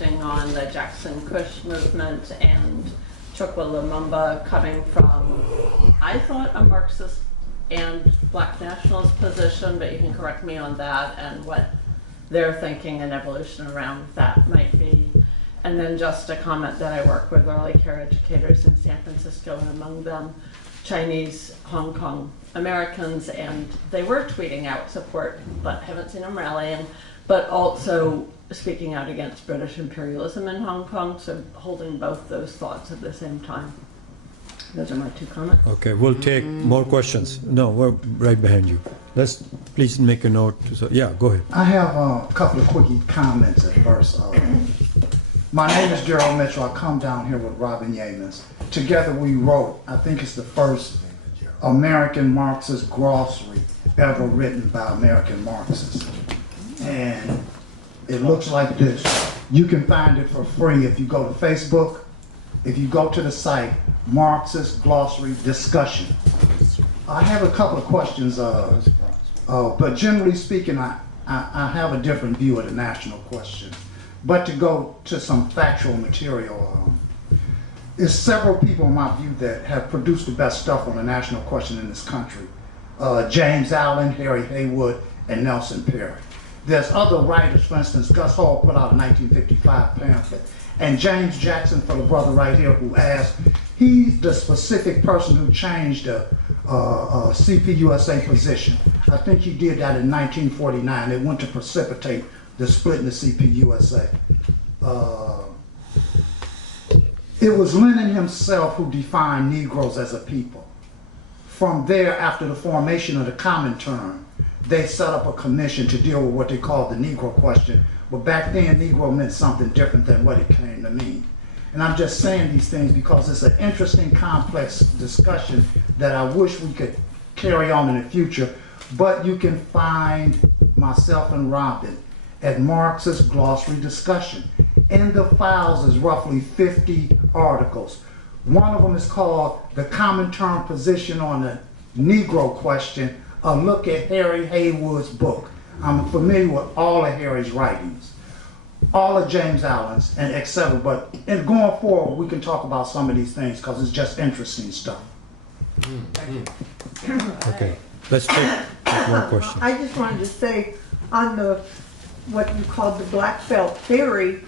reflecting on the Jackson Kush movement and Chokwe Lumumba coming from, I thought, a Marxist and black nationalist position, but you can correct me on that and what their thinking and evolution around that might be. And then just a comment that I work with early care educators in San Francisco, and among them Chinese Hong Kong Americans, and they were tweeting out support, but haven't seen them rallying, but also speaking out against British imperialism in Hong Kong, so holding both those thoughts at the same time. Those are my two comments. Okay, we'll take more questions. No, we're right behind you. Let's please make a note. So, yeah, go ahead. I have a couple of quick comments at first. My name is Darrell Mitchell. I come down here with Robin Yeamans. Together we wrote, I think it's the first American Marxist glossary ever written by American Marxists. And it looks like this. You can find it for free if you go to Facebook. If you go to the site, Marxist Glossary Discussion. I have a couple of questions, but generally speaking, I have a different view of the national question. But to go to some factual material, there's several people in my view that have produced the best stuff on the national question in this country. James Allen, Harry Haywood, and Nelson Perry. There's other writers, for instance, Gus Hall put out a 1955 pamphlet. And James Jackson, for the brother right here who asked, he's the specific person who changed the CPUSA position. I think he did that in 1949. It went to precipitate the split in the CPUSA. It was Lenin himself who defined Negroes as a people. From there, after the formation of the Comintern, they set up a commission to deal with what they called the Negro question. But back then, Negro meant something different than what it came to mean. And I'm just saying these things because it's an interesting, complex discussion that I wish we could carry on in the future. But you can find myself and Robin at Marxist Glossary Discussion. In the files is roughly 50 articles. One of them is called The Comintern Position on the Negro Question, a look at Harry Haywood's book. I'm familiar with all of Harry's writings, all of James Allen's, and etc. But in going forward, we can talk about some of these things because it's just interesting stuff. Okay, let's take one question. I just wanted to say on the what you called the black belt theory,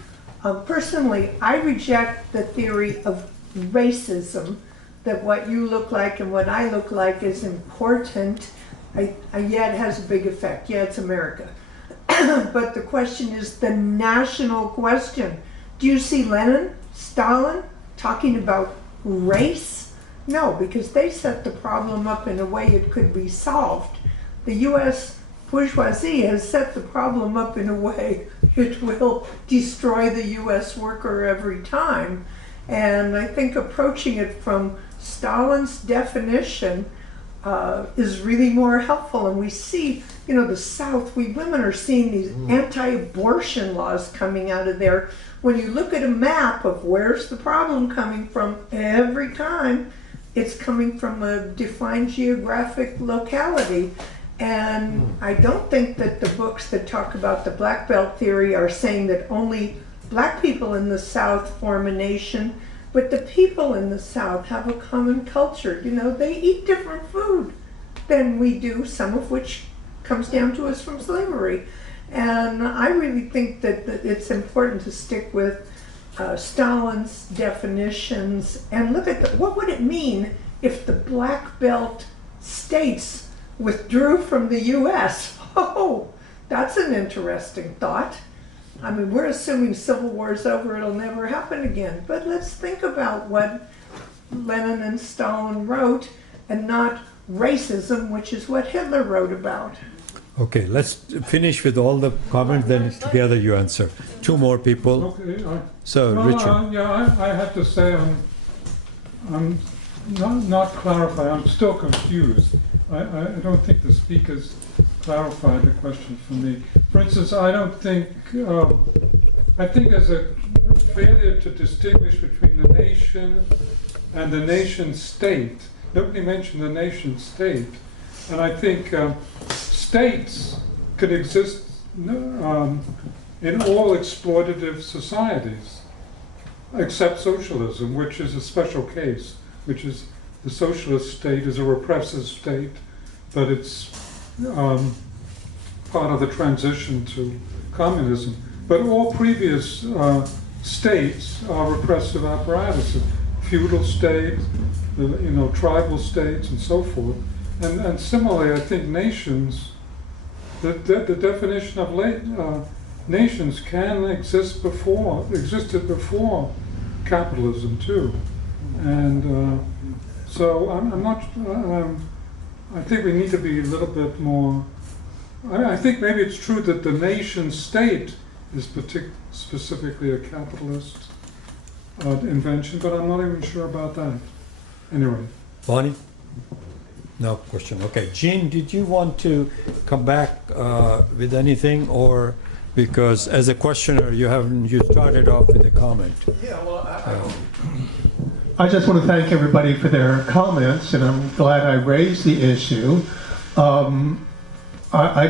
personally, I reject the theory of racism, that what you look like and what I look like is important. Yeah, it has a big effect. Yeah, it's America. But the question is the national question. Do you see Lenin, Stalin talking about race? No, because they set the problem up in a way it could be solved. The U.S. bourgeoisie has set the problem up in a way it will destroy the U.S. worker every time. And I think approaching it from Stalin's definition is really more helpful. And we see, you know, the South, we women are seeing these anti-abortion laws coming out of there. When you look at a map of where's the problem coming from, every time it's coming from a defined geographic locality. And I don't think that the books that talk about the black belt theory are saying that only black people in the South form a nation, but the people in the South have a common culture. You know, they eat different food than we do, some of which comes down to us from slavery. And I really think that it's important to stick with Stalin's definitions and look at what would it mean if the black belt states withdrew from the U.S. Oh, that's an interesting thought. I mean, we're assuming Civil War's over, it'll never happen again. But let's think about what Lenin and Stalin wrote and not racism, which is what Hitler wrote about. Okay, let's finish with all the comments, then together you answer. Two more people. Okay, So, well, Richard. yeah, I have to say I'm not clarifying. I'm still confused. I don't think the speakers clarified the question for me. For instance, I don't think, I think there's a failure to distinguish between the nation and the nation state. Nobody mentioned the nation state. And I think states could exist in all exploitative societies, except socialism, which is a special case, which is the socialist state is a repressive state, but it's part of the transition to communism. But all previous states are repressive apparatuses, feudal states, tribal states, and so forth. And similarly, I think nations, the definition of nations can existed before capitalism too. And so I'm not. I think we need to be a little bit more. I think maybe it's true that the nation state is specifically a capitalist invention, but I'm not even sure about that. Anyway. Bonnie? No question. Okay. Jean, did you want to come back with anything, or because as a questioner you started off with a comment? Yeah, well, I just want to thank everybody for their comments, and I'm glad I raised the issue. I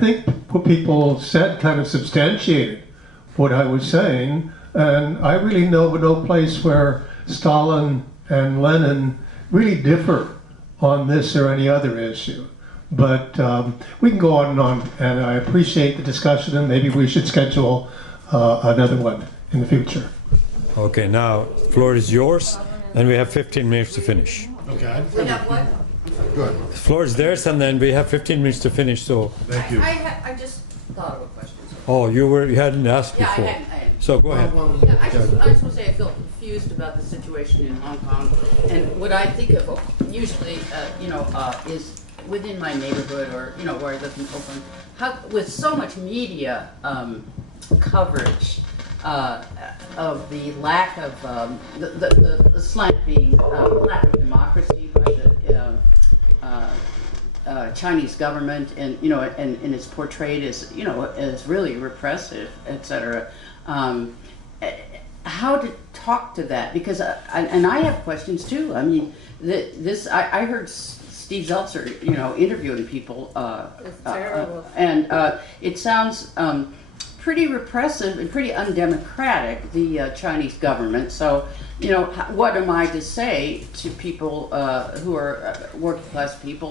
think what people said kind of substantiated what I was saying, and I really know no place where Stalin and Lenin really differ on this or any other issue. But we can go on, and I appreciate the discussion, and maybe we should schedule another one in the future. Okay, now floor is yours, and we have 15 minutes to finish. Okay. We have what? Good. The floor is theirs, and then we have 15 minutes to finish. So, Thank you. I just thought of a question. oh, you hadn't asked Yeah, I before. hadn't. So go ahead. Yeah, I just want to say I feel confused about the situation in Hong Kong, and what I think of usually, is within my neighborhood or where I live in Oakland, with so much media coverage of the lack of the slant being lack of democracy by the Chinese government, and and it's portrayed as as really repressive, etc. How to talk to that? Because I have questions too. I mean, I heard Steve Zeltzer, interviewing people, It's terrible. and it sounds pretty repressive and pretty undemocratic, the Chinese government. So, what am I to say to people who are working class people,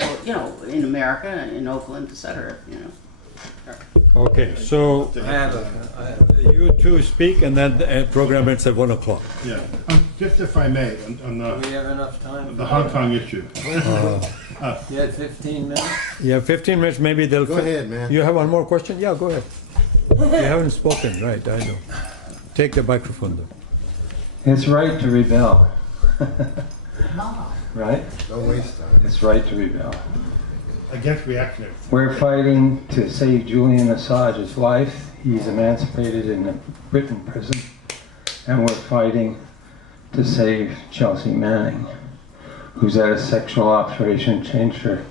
in America, in Oakland, etc. Okay, so you two speak, and then the program ends at 1 o'clock. Yeah, just if I may, on We have enough time. the Hong Kong issue. You had 15 minutes? Yeah, 15 minutes, maybe they'll... Go ahead, man. You have one more question? Yeah, go ahead. You haven't spoken, right, I know. Take the microphone, though. It's right to rebel. Right? Don't waste time. It's right to rebel. Against reactionary. We're fighting to save Julian Assange's life. He's emancipated in a Britain prison. And we're fighting to save Chelsea Manning, who's had a sexual operation, changed her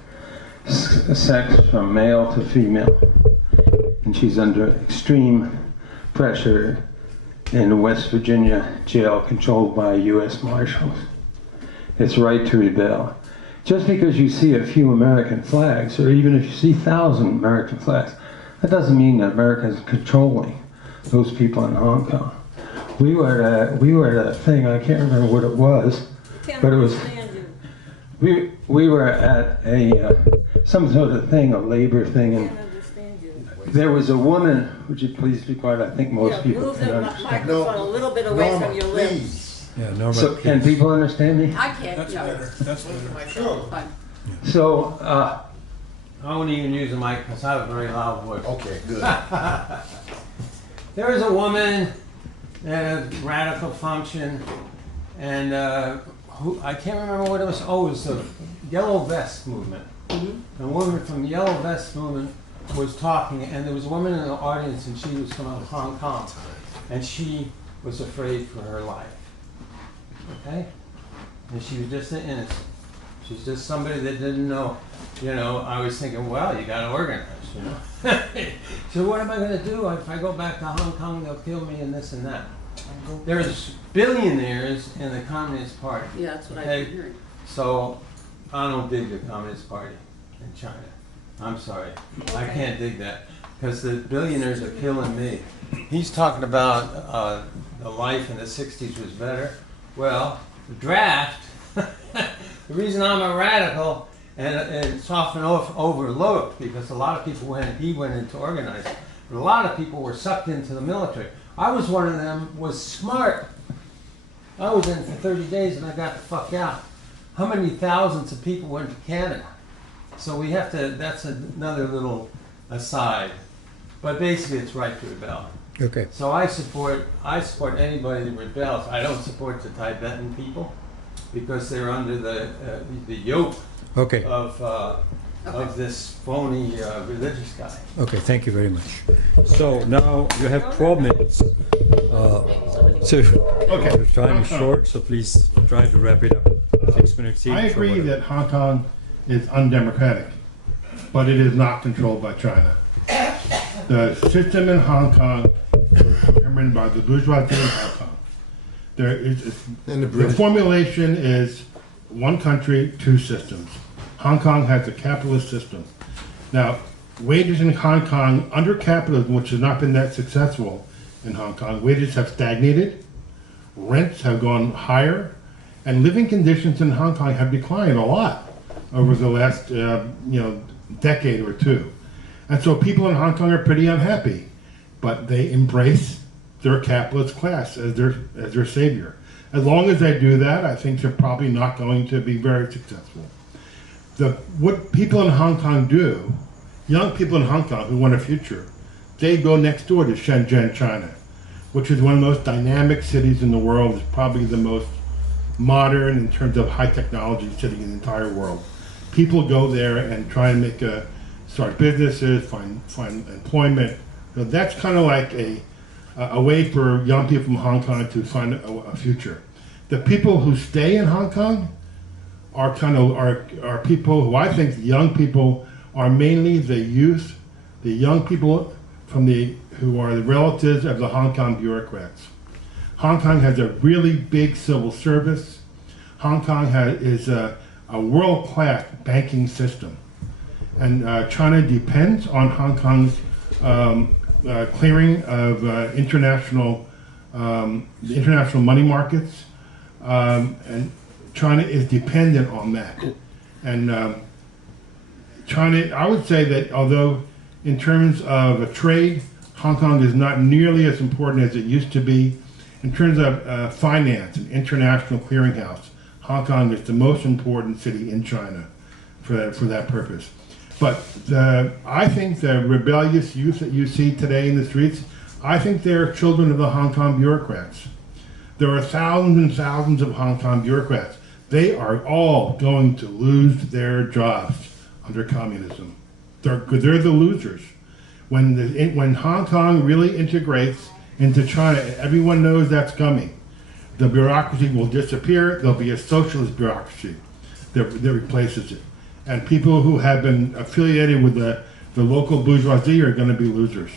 sex from male to female. And she's under extreme pressure in a West Virginia jail controlled by U.S. Marshals. It's right to rebel. Just because you see a few American flags, or even if you see 1,000 American flags, that doesn't mean that America is controlling those people in Hong Kong. We were at a thing, I can't remember what it was, but it was, we were at a, some sort of thing, a labor thing, and there was a woman, would you please be quiet? I think most people can understand. Microphone a little bit away from your lips. Yeah, Norma, So, can people understand me? I can't. That's better. That's better. Sure. Fine. So, I won't even use the mic because I have a very loud voice. Okay, good. There was a woman at a radical function, and who I can't remember what it was. Oh, it was the Yellow Vest movement. The woman from the Yellow Vest movement was talking, and there was a woman in the audience, and she was from Hong Kong, and she was afraid for her life. Okay? And she was just an innocent. She's just somebody that didn't know. I was thinking, well, you got to organize, So what am I going to do if I go back to Hong Kong? They'll kill me and this and that. There's billionaires in the Communist Party. Yeah, that's what I've Okay? been hearing. So I don't dig the Communist Party in China. I'm sorry. I can't dig that. because the billionaires are killing me. He's talking about the life in the 60s was better. Well, the draft, the reason I'm a radical, and it's often overlooked because a lot of people he went into organizing, but a lot of people were sucked into the military. I was one of them, was smart. I was in for 30 days and I got the fuck out. How many thousands of people went to Canada? So we have to, that's another little aside. But basically it's right to rebel. Okay. So I support anybody that rebels. I don't support the Tibetan people because they're under the yoke Okay. of this phony religious guy. Okay, thank you very much. So now you have 12 minutes. So your time is short, so please try to wrap it up. 6 minutes each. I or agree whatever. that Hong Kong is undemocratic, but it is not controlled by China. The system in Hong Kong is determined by the bourgeoisie in Hong Kong. The formulation is one country, two systems. Hong Kong has a capitalist system. Now, wages in Hong Kong, under capitalism, which has not been that successful in Hong Kong, wages have stagnated, rents have gone higher, and living conditions in Hong Kong have declined a lot over the last decade or two. And so people in Hong Kong are pretty unhappy, but they embrace their capitalist class as their savior. As long as they do that, I think they're probably not going to be very successful. What people in Hong Kong do, young people in Hong Kong who want a future, they go next door to Shenzhen, China, which is one of the most dynamic cities in the world. It's probably the most modern in terms of high technology city in the entire world. People go there and try and start businesses, find employment. So that's kind of like a way for young people from Hong Kong to find a future. The people who stay in Hong Kong are people who I think young people are mainly the youth, the young people who are the relatives of the Hong Kong bureaucrats. Hong Kong has a really big civil service. Hong Kong is a world-class banking system. And China depends on Hong Kong's clearing of international money markets. And China is dependent on that. And China, I would say that although in terms of trade, Hong Kong is not nearly as important as it used to be. In terms of finance and international clearinghouse, Hong Kong is the most important city in China for that purpose. But I think the rebellious youth that you see today in the streets, I think they're children of the Hong Kong bureaucrats. There are thousands and thousands of Hong Kong bureaucrats. They are all going to lose their jobs under communism. They're the losers. When Hong Kong really integrates into China, everyone knows that's coming. The bureaucracy will disappear. There'll be a socialist bureaucracy that replaces it. And people who have been affiliated with the local bourgeoisie are going to be losers.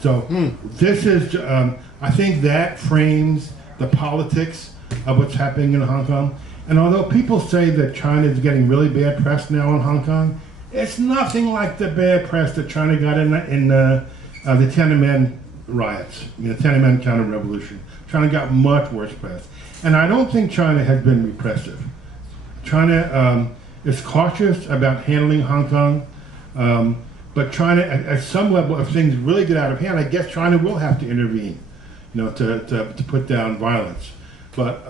So this is, I think that frames the politics of what's happening in Hong Kong. And although people say that China is getting really bad press now in Hong Kong, it's nothing like the bad press that China got in the Tiananmen riots, the Tiananmen counter-revolution. China got much worse press. And I don't think China has been repressive. China is cautious about handling Hong Kong, but China, at some level, if things really get out of hand, I guess China will have to intervene, to put down violence. But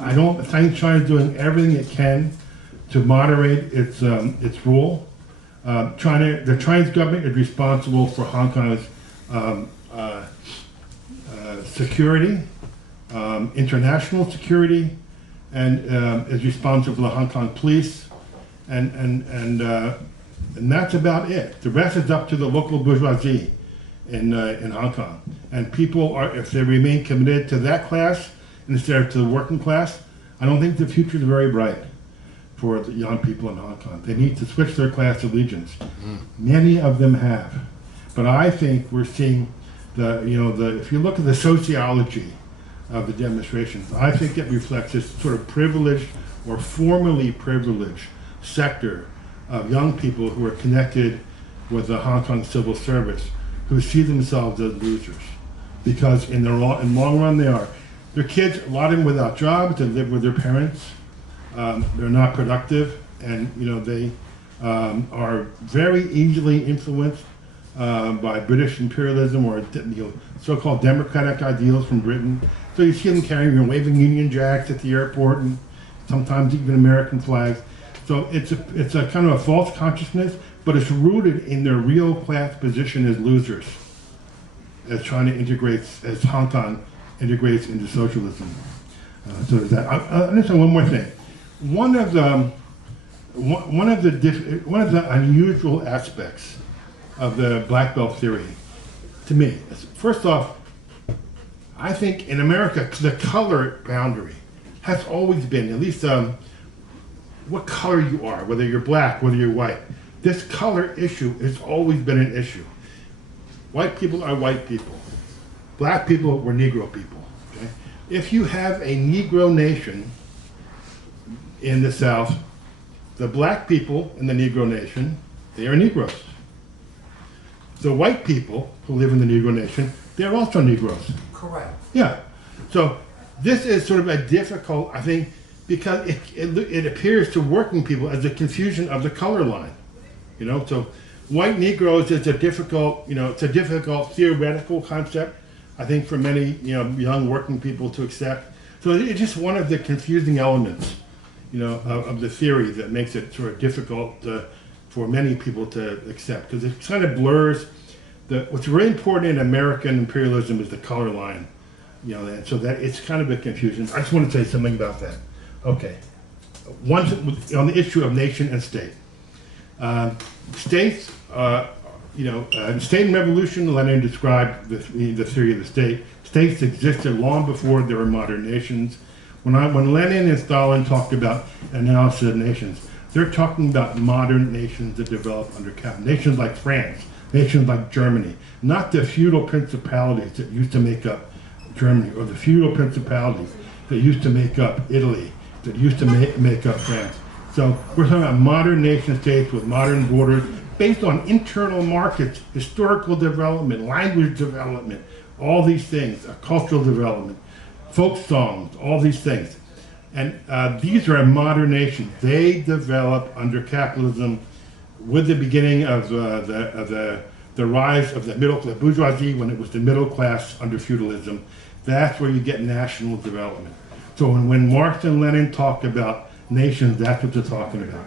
I think China's doing everything it can to moderate its rule. The Chinese government is responsible for Hong Kong's security, international security, and is responsible for the Hong Kong police, and that's about it. The rest is up to the local bourgeoisie in Hong Kong. And people if they remain committed to that class instead of to the working class, I don't think the future is very bright for the young people in Hong Kong. They need to switch their class allegiance. Many of them have, but I think we're seeing if you look at the sociology of the demonstrations, I think it reflects this sort of privileged or formerly privileged sector of young people who are connected with the Hong Kong civil service who see themselves as losers, because in the long run they are. Their kids, a lot of them without jobs, they live with their parents. They're not productive, and they are very easily influenced by British imperialism or so-called democratic ideals from Britain. So you see them carrying and waving Union Jacks at the airport, and sometimes even American flags. So it's a kind of a false consciousness, but it's rooted in their real class position as losers, as trying to integrate, as Hong Kong integrates into socialism. So there's that. I'll mention one more thing. One of the unusual aspects of the black belt theory, to me, is, first off, I think in America the color boundary has always been, at least what color you are, whether you're black, whether you're white. This color issue has always been an issue. White people are white people. Black people were Negro people. Okay? If you have a Negro nation in the South, the black people in the Negro nation, they are Negroes. The white people who live in the Negro nation, they're also Negroes. Correct. Yeah. So this is sort of a difficult, I think, because it appears to working people as a confusion of the color line. So white Negroes is a difficult, it's a difficult theoretical concept, I think, for many, young working people to accept. So it's just one of the confusing elements, of the theory that makes it sort of difficult for many people to accept, because it kind of blurs what's really important in American imperialism is the color line, and so that it's kind of a confusion. I just want to say something about that. Okay, once on the issue of nation and state. States, state and revolution, Lenin described the theory of the state. States existed long before there were modern nations. When Lenin and Stalin talked about analysis of nations, they're talking about modern nations that develop under capital. Nations like France, nations like Germany, not the feudal principalities that used to make up Germany, or the feudal principalities that used to make up Italy, that used to make up France. So we're talking about modern nation states with modern borders based on internal markets, historical development, language development, all these things, cultural development, folk songs, all these things. And these are modern nations. They develop under capitalism with the beginning of the rise of the bourgeoisie, when it was the middle class under feudalism. That's where you get national development. So when Marx and Lenin talk about nations, that's what they're talking about.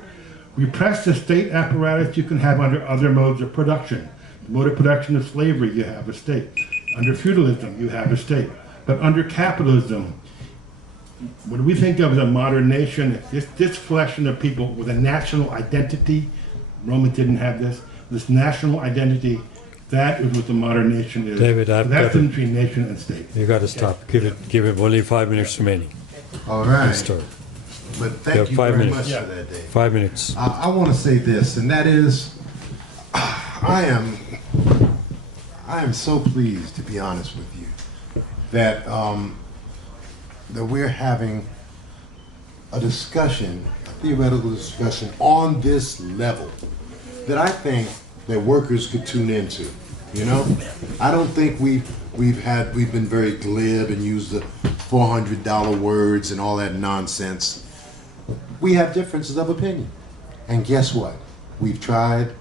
Repress the state apparatus you can have under other modes of production. The mode of production of slavery, you have a state. Under feudalism, you have a state. But under capitalism, what we think of as a modern nation, this collection of people with a national identity, Rome didn't have this national identity, that is what the modern nation is. David, that's between nation and state. You got to stop. Give it only 5 minutes remaining. All right. Start. But thank you very much for that, Dave. 5 minutes. I want to say this, and that is, I am so pleased, to be honest with you, that that we're having a discussion, a theoretical discussion on this level that I think that workers could tune into. I don't think we've been very glib and used the $400 words and all that nonsense. We have differences of opinion, and guess what? We've tried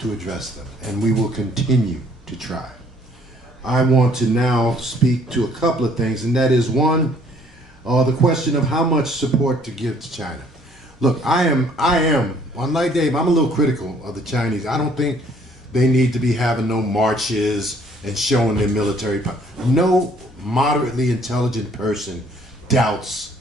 to address them, and we will continue to try. I want to now speak to a couple of things, and that is one, the question of how much support to give to China. Look, I am, unlike Dave, I'm a little critical of the Chinese. I don't think they need to be having no marches and showing their military power. No moderately intelligent person doubts